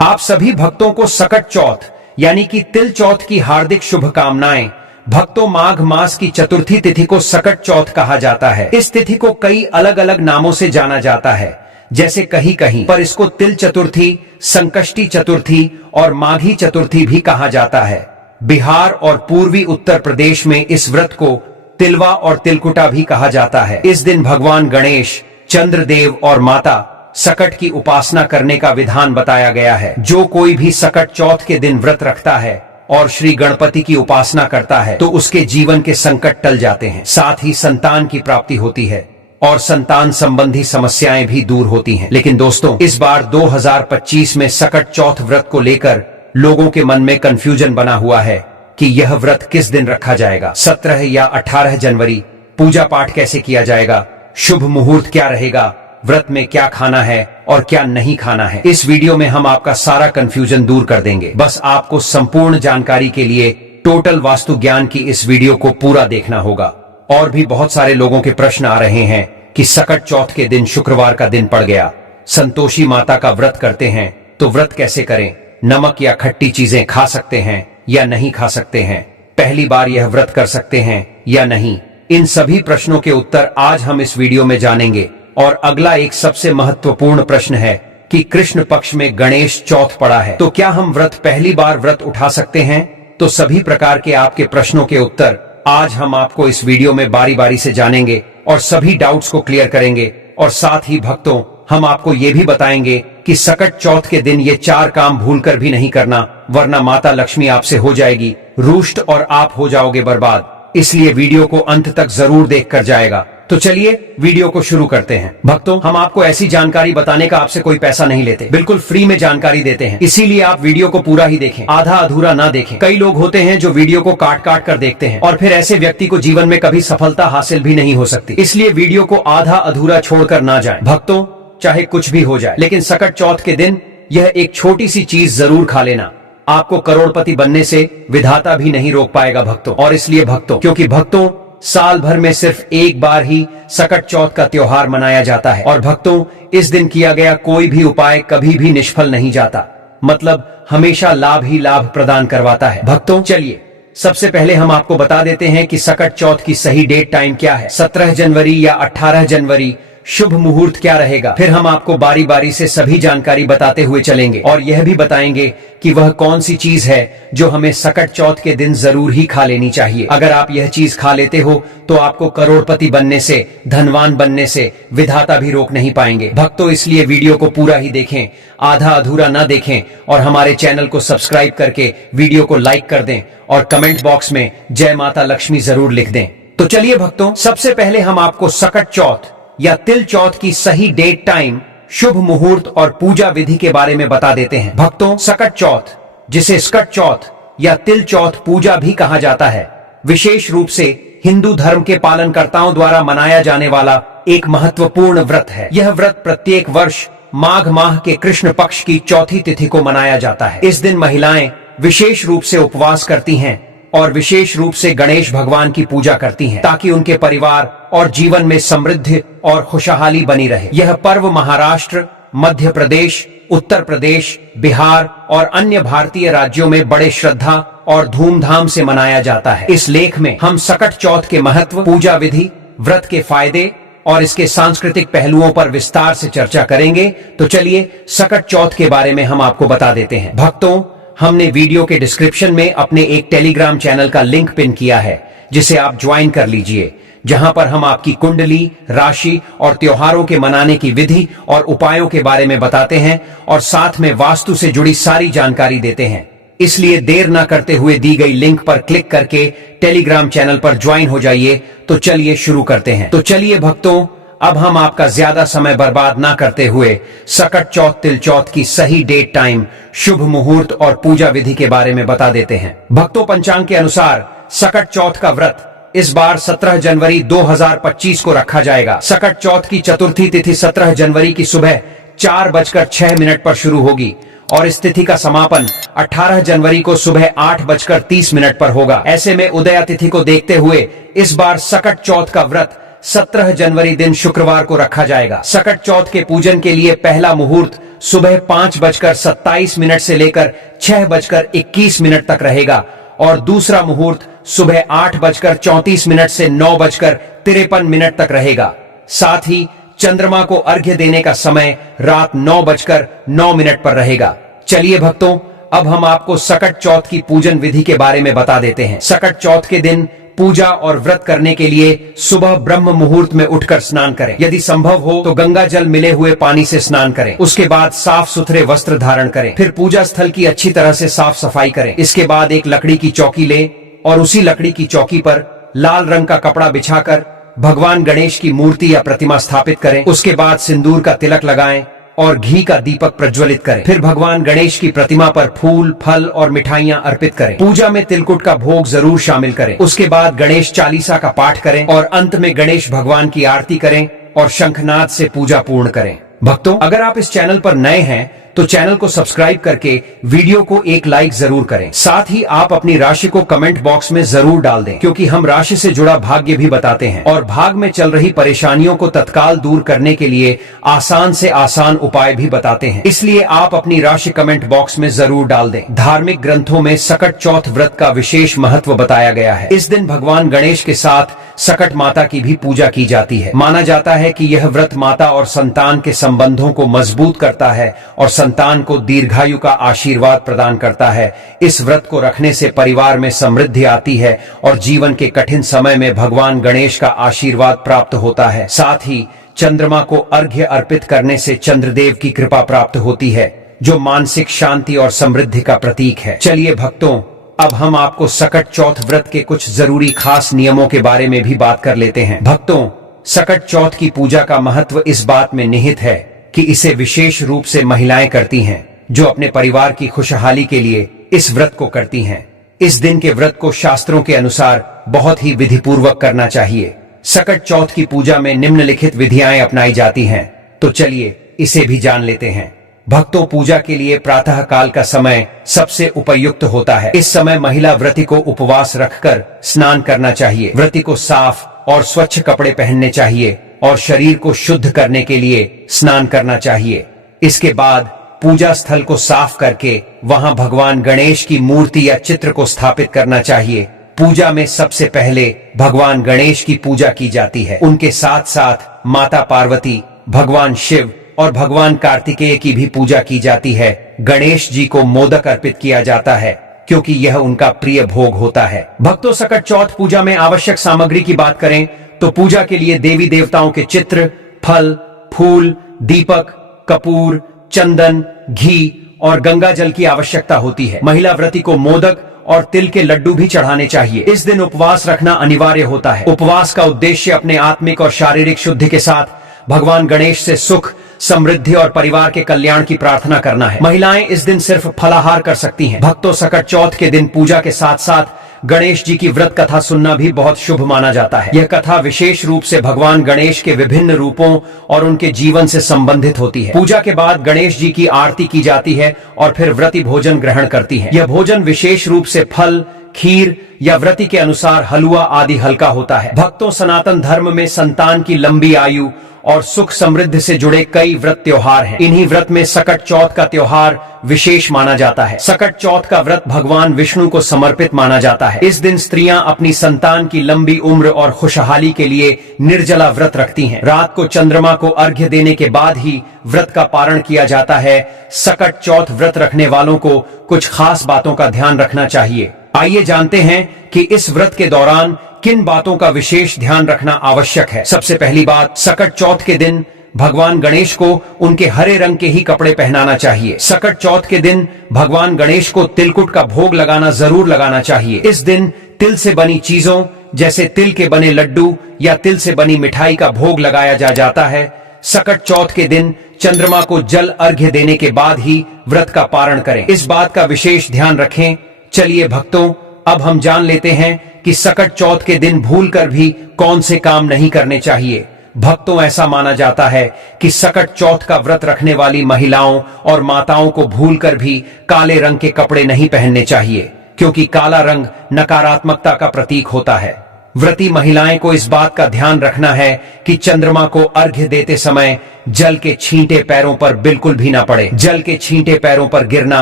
आप सभी भक्तों को सकट चौथ यानी कि तिल चौथ की हार्दिक शुभकामनाएं। भक्तों, माघ मास की चतुर्थी तिथि को सकट चौथ कहा जाता है। इस तिथि को कई अलग अलग नामों से जाना जाता है, जैसे कहीं कहीं पर इसको तिल चतुर्थी, संकष्टी चतुर्थी और माघी चतुर्थी भी कहा जाता है। बिहार और पूर्वी उत्तर प्रदेश में इस व्रत को तिलवा और तिलकुटा भी कहा जाता है। इस दिन भगवान गणेश, चंद्रदेव और माता सकट की उपासना करने का विधान बताया गया है। जो कोई भी सकट चौथ के दिन व्रत रखता है और श्री गणपति की उपासना करता है तो उसके जीवन के संकट टल जाते हैं, साथ ही संतान की प्राप्ति होती है और संतान संबंधी समस्याएं भी दूर होती हैं। लेकिन दोस्तों, इस बार 2025 में सकट चौथ व्रत को लेकर लोगों के मन में कंफ्यूजन बना हुआ है कि यह व्रत किस दिन रखा जाएगा, 17 या 18 जनवरी। पूजा पाठ कैसे किया जाएगा, शुभ मुहूर्त क्या रहेगा, व्रत में क्या खाना है और क्या नहीं खाना है। इस वीडियो में हम आपका सारा कंफ्यूजन दूर कर देंगे। बस आपको संपूर्ण जानकारी के लिए टोटल वास्तु ज्ञान की इस वीडियो को पूरा देखना होगा। और भी बहुत सारे लोगों के प्रश्न आ रहे हैं कि सकट चौथ के दिन शुक्रवार का दिन पड़ गया, संतोषी माता का व्रत करते हैं तो व्रत कैसे करें, नमक या खट्टी चीजें खा सकते हैं या नहीं खा सकते हैं, पहली बार यह व्रत कर सकते हैं या नहीं। इन सभी प्रश्नों के उत्तर आज हम इस वीडियो में जानेंगे। और अगला एक सबसे महत्वपूर्ण प्रश्न है कि कृष्ण पक्ष में गणेश चौथ पड़ा है तो क्या हम पहली बार व्रत उठा सकते हैं। तो सभी प्रकार के आपके प्रश्नों के उत्तर आज हम आपको इस वीडियो में बारी बारी से जानेंगे और सभी डाउट्स को क्लियर करेंगे। और साथ ही भक्तों, हम आपको ये भी बताएंगे कि सकट चौथ के दिन ये 4 काम भूलकर भी नहीं करना, वरना माता लक्ष्मी आपसे हो जाएगी रुष्ट और आप हो जाओगे बर्बाद। इसलिए वीडियो को अंत तक जरूर देखकर जाएगा। तो चलिए वीडियो को शुरू करते हैं। भक्तों, हम आपको ऐसी जानकारी बताने का आपसे कोई पैसा नहीं लेते, बिल्कुल फ्री में जानकारी देते हैं। इसीलिए आप वीडियो को पूरा ही देखें, आधा अधूरा ना देखें। कई लोग होते हैं जो वीडियो को काट काट कर देखते हैं और फिर ऐसे व्यक्ति को जीवन में कभी सफलता हासिल भी नहीं हो सकती। इसलिए वीडियो को आधा अधूरा छोड़कर ना जाए। भक्तों, चाहे कुछ भी हो जाए, लेकिन सकट चौथ के दिन यह एक छोटी सी चीज जरूर खा लेना। आपको करोड़पति बनने से विधाता भी नहीं रोक पाएगा भक्तों। और इसलिए भक्तों, क्योंकि भक्तों साल भर में सिर्फ एक बार ही सकट चौथ का त्योहार मनाया जाता है और भक्तों, इस दिन किया गया कोई भी उपाय कभी भी निष्फल नहीं जाता, मतलब हमेशा लाभ ही लाभ प्रदान करवाता है। भक्तों, चलिए सबसे पहले हम आपको बता देते हैं कि सकट चौथ की सही डेट टाइम क्या है, 17 जनवरी या 18 जनवरी, शुभ मुहूर्त क्या रहेगा। फिर हम आपको बारी बारी से सभी जानकारी बताते हुए चलेंगे और यह भी बताएंगे कि वह कौन सी चीज है जो हमें सकट चौथ के दिन जरूर ही खा लेनी चाहिए। अगर आप यह चीज खा लेते हो तो आपको करोड़पति बनने से, धनवान बनने से विधाता भी रोक नहीं पाएंगे। भक्तों, इसलिए वीडियो को पूरा ही देखें, आधा अधूरा ना देखें और हमारे चैनल को सब्सक्राइब करके वीडियो को लाइक कर दें और कमेंट बॉक्स में जय माता लक्ष्मी जरूर लिख दें। तो चलिए भक्तों, सबसे पहले हम आपको सकट चौथ या तिल चौथ की सही डेट टाइम, शुभ मुहूर्त और पूजा विधि के बारे में बता देते हैं। भक्तों, सकट चौथ, जिसे सकट चौथ या तिल चौथ पूजा भी कहा जाता है, विशेष रूप से हिंदू धर्म के पालनकर्ताओं द्वारा मनाया जाने वाला एक महत्वपूर्ण व्रत है। यह व्रत प्रत्येक वर्ष माघ माह के कृष्ण पक्ष की चौथी तिथि को मनाया जाता है। इस दिन महिलाएं विशेष रूप से उपवास करती हैं और विशेष रूप से गणेश भगवान की पूजा करती हैं ताकि उनके परिवार और जीवन में समृद्धि और खुशहाली बनी रहे। यह पर्व महाराष्ट्र, मध्य प्रदेश, उत्तर प्रदेश, बिहार और अन्य भारतीय राज्यों में बड़े श्रद्धा और धूमधाम से मनाया जाता है। इस लेख में हम सकट चौथ के महत्व, पूजा विधि, व्रत के फायदे और इसके सांस्कृतिक पहलुओं पर विस्तार से चर्चा करेंगे। तो चलिए सकट चौथ के बारे में हम आपको बता देते हैं। भक्तों, हमने वीडियो के डिस्क्रिप्शन में अपने एक टेलीग्राम चैनल का लिंक पिन किया है, जिसे आप ज्वाइन कर लीजिए, जहां पर हम आपकी कुंडली, राशि और त्योहारों के मनाने की विधि और उपायों के बारे में बताते हैं और साथ में वास्तु से जुड़ी सारी जानकारी देते हैं। इसलिए देर न करते हुए दी गई लिंक पर क्लिक करके टेलीग्राम चैनल पर ज्वाइन हो जाइए। तो चलिए शुरू करते हैं। तो चलिए भक्तों, अब हम आपका ज्यादा समय बर्बाद ना करते हुए सकट चौथ, तिल चौथ की सही डेट टाइम, शुभ मुहूर्त और पूजा विधि के बारे में बता देते हैं। भक्तों, पंचांग के अनुसार सकट चौथ का व्रत इस बार 17 जनवरी 2025 को रखा जाएगा। सकट चौथ की चतुर्थी तिथि 17 जनवरी की सुबह 4:06 पर शुरू होगी और इस तिथि का समापन 18 जनवरी को सुबह 8:30 पर होगा। ऐसे में उदया तिथि को देखते हुए इस बार सकट चौथ का व्रत 17 जनवरी दिन शुक्रवार को रखा जाएगा। सकट चौथ के पूजन के लिए पहला मुहूर्त सुबह 5:27 से लेकर 6:21 तक रहेगा और दूसरा मुहूर्त सुबह 8:34 से 9:53 तक रहेगा। साथ ही चंद्रमा को अर्घ्य देने का समय रात 9:09 पर रहेगा। चलिए भक्तों, अब हम आपको सकट चौथ की पूजन विधि के बारे में बता देते हैं। सकट चौथ के दिन पूजा और व्रत करने के लिए सुबह ब्रह्म मुहूर्त में उठकर स्नान करें। यदि संभव हो तो गंगा जल मिले हुए पानी से स्नान करें। उसके बाद साफ सुथरे वस्त्र धारण करें। फिर पूजा स्थल की अच्छी तरह से साफ सफाई करें। इसके बाद एक लकड़ी की चौकी लें और उसी लकड़ी की चौकी पर लाल रंग का कपड़ा बिछाकर भगवान गणेश की मूर्ति या प्रतिमा स्थापित करें। उसके बाद सिंदूर का तिलक लगाएं और घी का दीपक प्रज्वलित करें। फिर भगवान गणेश की प्रतिमा पर फूल, फल और मिठाइयां अर्पित करें। पूजा में तिलकुट का भोग जरूर शामिल करें। उसके बाद गणेश चालीसा का पाठ करें और अंत में गणेश भगवान की आरती करें और शंखनाद से पूजा पूर्ण करें। भक्तों, अगर आप इस चैनल पर नए हैं तो चैनल को सब्सक्राइब करके वीडियो को एक लाइक जरूर करें। साथ ही आप अपनी राशि को कमेंट बॉक्स में जरूर डाल दें, क्योंकि हम राशि से जुड़ा भाग्य भी बताते हैं और भाग में चल रही परेशानियों को तत्काल दूर करने के लिए आसान से आसान उपाय भी बताते हैं। इसलिए आप अपनी राशि कमेंट बॉक्स में जरूर डाल दें। धार्मिक ग्रंथों में सकट चौथ व्रत का विशेष महत्व बताया गया है। इस दिन भगवान गणेश के साथ सकट माता की भी पूजा की जाती है। माना जाता है कि यह व्रत माता और संतान के संबंधों को मजबूत करता है और संतान को दीर्घायु का आशीर्वाद प्रदान करता है। इस व्रत को रखने से परिवार में समृद्धि आती है और जीवन के कठिन समय में भगवान गणेश का आशीर्वाद प्राप्त होता है। साथ ही चंद्रमा को अर्घ्य अर्पित करने से चंद्रदेव की कृपा प्राप्त होती है, जो मानसिक शांति और समृद्धि का प्रतीक है। चलिए भक्तों, अब हम आपको सकट चौथ व्रत के कुछ जरूरी खास नियमों के बारे में भी बात कर लेते हैं। भक्तों, सकट चौथ की पूजा का महत्व इस बात में निहित है कि इसे विशेष रूप से महिलाएं करती हैं, जो अपने परिवार की खुशहाली के लिए इस व्रत को करती हैं। इस दिन के व्रत को शास्त्रों के अनुसार बहुत ही विधिपूर्वक करना चाहिए। सकट चौथ की पूजा में निम्नलिखित विधियां अपनाई जाती हैं, तो चलिए इसे भी जान लेते हैं। भक्तों, पूजा के लिए प्रातः काल का समय सबसे उपयुक्त होता है। इस समय महिला व्रती को उपवास रखकर स्नान करना चाहिए। व्रती को साफ और स्वच्छ कपड़े पहनने चाहिए और शरीर को शुद्ध करने के लिए स्नान करना चाहिए। इसके बाद पूजा स्थल को साफ करके वहां भगवान गणेश की मूर्ति या चित्र को स्थापित करना चाहिए। पूजा में सबसे पहले भगवान गणेश की पूजा की जाती है। उनके साथ साथ माता पार्वती, भगवान शिव और भगवान कार्तिकेय की भी पूजा की जाती है। गणेश जी को मोदक अर्पित किया जाता है, क्योंकि यह उनका प्रिय भोग होता है। भक्तों, सकट चौथ पूजा में आवश्यक सामग्री की बात करें तो पूजा के लिए देवी देवताओं के चित्र, फल, फूल, दीपक, कपूर, चंदन, घी और गंगा जल की आवश्यकता होती है। महिला व्रती को मोदक और तिल के लड्डू भी चढ़ाने चाहिए। इस दिन उपवास रखना अनिवार्य होता है। उपवास का उद्देश्य अपने आत्मिक और शारीरिक शुद्धि के साथ भगवान गणेश से सुख, समृद्धि और परिवार के कल्याण की प्रार्थना करना है। महिलाएं इस दिन सिर्फ फलाहार कर सकती हैं। भक्तों, सकट चौथ के दिन पूजा के साथ साथ गणेश जी की व्रत कथा सुनना भी बहुत शुभ माना जाता है। यह कथा विशेष रूप से भगवान गणेश के विभिन्न रूपों और उनके जीवन से संबंधित होती है। पूजा के बाद गणेश जी की आरती की जाती है और फिर व्रती भोजन ग्रहण करती है। यह भोजन विशेष रूप से फल, खीर या व्रती के अनुसार हलवा आदि हल्का होता है। भक्तों, सनातन धर्म में संतान की लंबी आयु और सुख समृद्धि से जुड़े कई व्रत त्योहार हैं। इन्हीं व्रत में सकट चौथ का त्योहार विशेष माना जाता है। सकट चौथ का व्रत भगवान विष्णु को समर्पित माना जाता है। इस दिन स्त्रियां अपनी संतान की लंबी उम्र और खुशहाली के लिए निर्जला व्रत रखती हैं। रात को चंद्रमा को अर्घ्य देने के बाद ही व्रत का पारण किया जाता है। सकट चौथ व्रत रखने वालों को कुछ खास बातों का ध्यान रखना चाहिए। आइए जानते हैं कि इस व्रत के दौरान किन बातों का विशेष ध्यान रखना आवश्यक है। सबसे पहली बात, सकट चौथ के दिन भगवान गणेश को उनके हरे रंग के ही कपड़े पहनाना चाहिए। सकट चौथ के दिन भगवान गणेश को तिलकुट का भोग जरूर लगाना चाहिए। इस दिन तिल से बनी चीजों जैसे तिल के बने लड्डू या तिल से बनी मिठाई का भोग लगाया जाता है। सकट चौथ के दिन चंद्रमा को जल अर्घ्य देने के बाद ही व्रत का पारण करें। इस बात का विशेष ध्यान रखें। चलिए भक्तों, अब हम जान लेते हैं कि सकट चौथ के दिन भूलकर भी कौन से काम नहीं करने चाहिए। भक्तों, ऐसा माना जाता है कि सकट चौथ का व्रत रखने वाली महिलाओं और माताओं को भूलकर भी काले रंग के कपड़े नहीं पहनने चाहिए, क्योंकि काला रंग नकारात्मकता का प्रतीक होता है। व्रती महिलाएं को इस बात का ध्यान रखना है कि चंद्रमा को अर्घ्य देते समय जल के छींटे पैरों पर बिल्कुल भी ना पड़े। जल के छींटे पैरों पर गिरना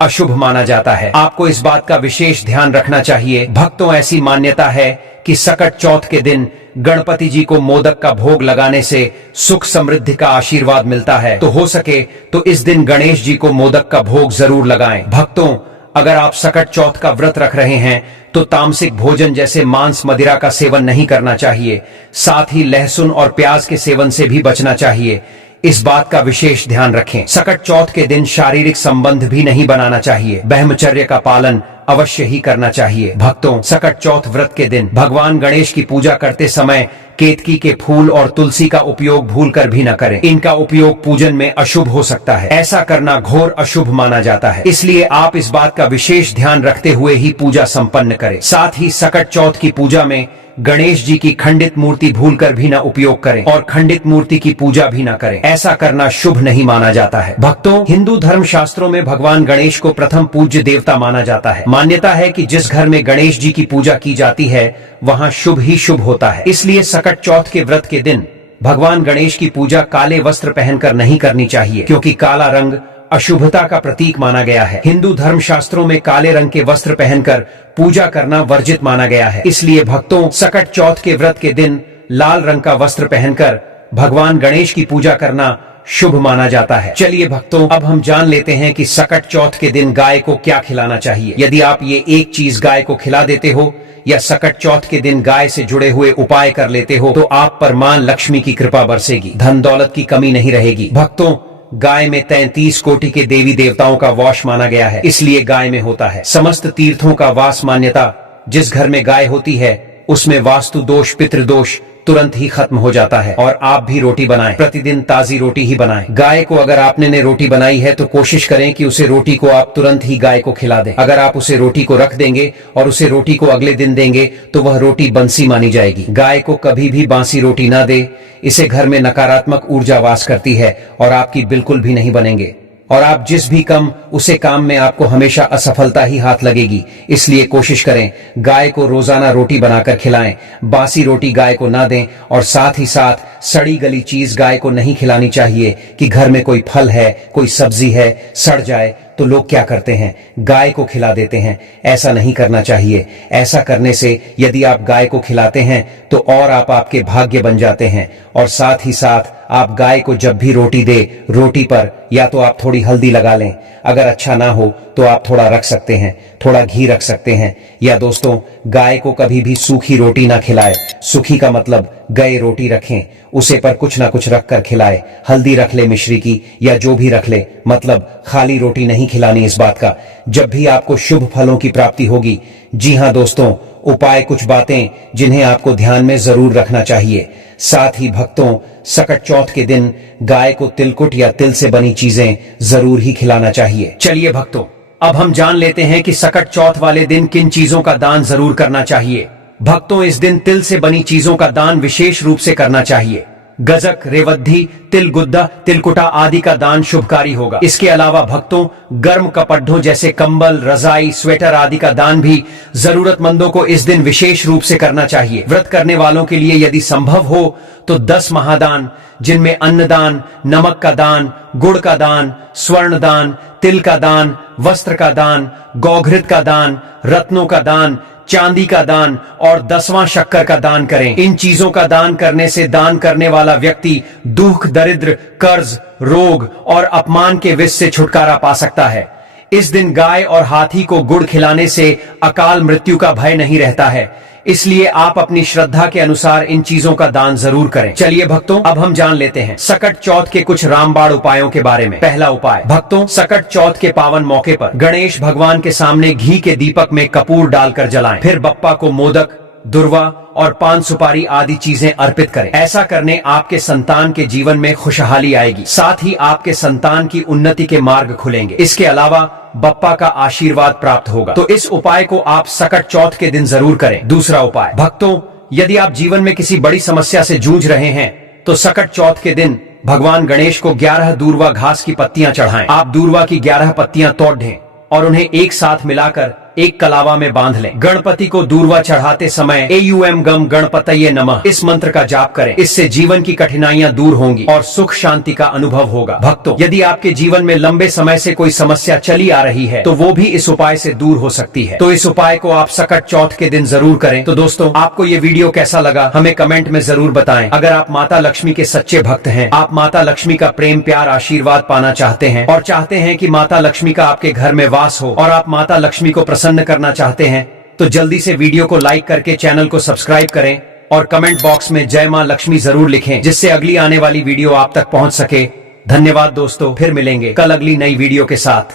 अशुभ माना जाता है। आपको इस बात का विशेष ध्यान रखना चाहिए। भक्तों, ऐसी मान्यता है कि सकट चौथ के दिन गणपति जी को मोदक का भोग लगाने से सुख समृद्धि का आशीर्वाद मिलता है। तो हो सके तो इस दिन गणेश जी को मोदक का भोग जरूर लगाएं। भक्तों, अगर आप सकट चौथ का व्रत रख रहे हैं तो तामसिक भोजन जैसे मांस मदिरा का सेवन नहीं करना चाहिए। साथ ही लहसुन और प्याज के सेवन से भी बचना चाहिए। इस बात का विशेष ध्यान रखें। सकट चौथ के दिन शारीरिक संबंध भी नहीं बनाना चाहिए। ब्रह्मचर्य का पालन अवश्य ही करना चाहिए। भक्तों, सकट चौथ व्रत के दिन भगवान गणेश की पूजा करते समय केतकी के फूल और तुलसी का उपयोग भूलकर भी न करें। इनका उपयोग पूजन में अशुभ हो सकता है। ऐसा करना घोर अशुभ माना जाता है। इसलिए आप इस बात का विशेष ध्यान रखते हुए ही पूजा संपन्न करें। साथ ही सकट चौथ की पूजा में गणेश जी की खंडित मूर्ति भूलकर भी न उपयोग करें और खंडित मूर्ति की पूजा भी न करें। ऐसा करना शुभ नहीं माना जाता है। भक्तों, हिंदू धर्म शास्त्रों में भगवान गणेश को प्रथम पूज्य देवता माना जाता है। मान्यता है कि जिस घर में गणेश जी की पूजा की जाती है वहाँ शुभ ही शुभ होता है। इसलिए सकट चौथ के व्रत के दिन भगवान गणेश की पूजा काले वस्त्र पहनकर नहीं करनी चाहिए, क्योंकि काला रंग अशुभता का प्रतीक माना गया है। हिंदू धर्म शास्त्रों में काले रंग के वस्त्र पहनकर पूजा करना वर्जित माना गया है। इसलिए भक्तों, सकट चौथ के व्रत के दिन लाल रंग का वस्त्र पहनकर भगवान गणेश की पूजा करना शुभ माना जाता है। चलिए भक्तों, अब हम जान लेते हैं कि सकट चौथ के दिन गाय को क्या खिलाना चाहिए। यदि आप ये एक चीज गाय को खिला देते हो या सकट चौथ के दिन गाय से जुड़े हुए उपाय कर लेते हो तो आप पर मां लक्ष्मी की कृपा बरसेगी, धन दौलत की कमी नहीं रहेगी। भक्तों, गाय में 33 कोटि के देवी देवताओं का वास माना गया है, इसलिए गाय में होता है समस्त तीर्थों का वास। मान्यता, जिस घर में गाय होती है उसमें वास्तु दोष, पितृदोष तुरंत ही खत्म हो जाता है। और आप भी रोटी बनाएं, प्रतिदिन ताजी रोटी ही बनाएं। गाय को अगर आपने ने रोटी बनाई है तो कोशिश करें कि उसे रोटी को आप तुरंत ही गाय को खिला दें। अगर आप उसे रोटी को रख देंगे और उसे रोटी को अगले दिन देंगे तो वह रोटी बंसी मानी जाएगी। गाय को कभी भी बासी रोटी ना दे, इसे घर में नकारात्मक ऊर्जा वास करती है और आपकी बिल्कुल भी नहीं बनेंगे। और आप जिस भी उसे काम में आपको हमेशा असफलता ही हाथ लगेगी। इसलिए कोशिश करें गाय को रोजाना रोटी बनाकर खिलाएं, बासी रोटी गाय को ना दें और साथ ही साथ सड़ी गली चीज गाय को नहीं खिलानी चाहिए कि घर में कोई फल है, कोई सब्जी है, सड़ जाए तो लोग क्या करते हैं, गाय को खिला देते हैं। ऐसा नहीं करना चाहिए। ऐसा करने से यदि आप गाय को खिलाते हैं तो और आपके भाग्य बन जाते हैं। और साथ ही साथ आप गाय को जब भी रोटी दे, रोटी पर या तो आप थोड़ी हल्दी लगा लें, अगर अच्छा ना हो तो आप थोड़ा रख सकते हैं, थोड़ा घी रख सकते हैं। या दोस्तों, गाय को कभी भी सूखी रोटी ना खिलाए। सूखी का मतलब गए रोटी रखें, उसे पर कुछ ना कुछ रख कर खिलाए। हल्दी रख ले मिश्री की या जो भी रख ले, मतलब खाली रोटी नहीं खिलानी। इस बात का जब भी आपको शुभ फलों की प्राप्ति होगी। जी हाँ दोस्तों, उपाय कुछ बातें जिन्हें आपको ध्यान में जरूर रखना चाहिए। साथ ही भक्तों, सकट चौथ के दिन गाय को तिलकुट या तिल से बनी चीजें जरूर ही खिलाना चाहिए। चलिए भक्तों, अब हम जान लेते हैं कि सकट चौथ वाले दिन किन चीजों का दान जरूर करना चाहिए। भक्तों, इस दिन तिल से बनी चीजों का दान विशेष रूप से करना चाहिए। गजक, रेवद्धी, तिलगुद्दा, तिलकुटा आदि का दान शुभकारी होगा। इसके अलावा भक्तों, गर्म कपड़ों जैसे कंबल, रजाई, स्वेटर आदि का दान भी जरूरतमंदों को इस दिन विशेष रूप से करना चाहिए। व्रत करने वालों के लिए यदि संभव हो तो 10 महादान, जिनमें अन्नदान, नमक का दान, गुड़ का दान, स्वर्ण दान, तिल का दान, वस्त्र का दान, गौघृत का दान, रत्नों का दान, चांदी का दान और 10वां शक्कर का दान करें। इन चीजों का दान करने से दान करने वाला व्यक्ति दुख, दरिद्र, कर्ज, रोग और अपमान के विष से छुटकारा पा सकता है। इस दिन गाय और हाथी को गुड़ खिलाने से अकाल मृत्यु का भय नहीं रहता है। इसलिए आप अपनी श्रद्धा के अनुसार इन चीजों का दान जरूर करें। चलिए भक्तों, अब हम जान लेते हैं सकट चौथ के कुछ रामबाण उपायों के बारे में। पहला उपाय, भक्तों, सकट चौथ के पावन मौके पर गणेश भगवान के सामने घी के दीपक में कपूर डालकर जलाएं। फिर बप्पा को मोदक, दुर्वा और पान सुपारी आदि चीजें अर्पित करें। ऐसा करने आपके संतान के जीवन में खुशहाली आएगी, साथ ही आपके संतान की उन्नति के मार्ग खुलेंगे। इसके अलावा बप्पा का आशीर्वाद प्राप्त होगा। तो इस उपाय को आप सकट चौथ के दिन जरूर करें। दूसरा उपाय, भक्तों, यदि आप जीवन में किसी बड़ी समस्या से जूझ रहे हैं तो सकट चौथ के दिन भगवान गणेश को 11 दूर्वा घास की पत्तियां चढ़ाएं। आप दूर्वा की 11 पत्तियां तोड़ दें और उन्हें एक साथ मिलाकर एक कलावा में बांध लें। गणपति को दूर्वा चढ़ाते समय एयूएम गम गणपतये नमः इस मंत्र का जाप करें। इससे जीवन की कठिनाइयां दूर होंगी और सुख शांति का अनुभव होगा। भक्तों, यदि आपके जीवन में लंबे समय से कोई समस्या चली आ रही है तो वो भी इस उपाय से दूर हो सकती है। तो इस उपाय को आप सकट चौथ के दिन जरूर करें। तो दोस्तों, आपको ये वीडियो कैसा लगा हमें कमेंट में जरूर बताएं। अगर आप माता लक्ष्मी के सच्चे भक्त हैं, आप माता लक्ष्मी का प्रेम प्यार आशीर्वाद पाना चाहते हैं और चाहते हैं कि माता लक्ष्मी का आपके घर में वास हो और आप माता लक्ष्मी को प्रसन्न करना चाहते हैं, तो जल्दी से वीडियो को लाइक करके चैनल को सब्सक्राइब करें और कमेंट बॉक्स में जय मां लक्ष्मी जरूर लिखें, जिससे अगली आने वाली वीडियो आप तक पहुंच सके। धन्यवाद दोस्तों, फिर मिलेंगे कल अगली नई वीडियो के साथ।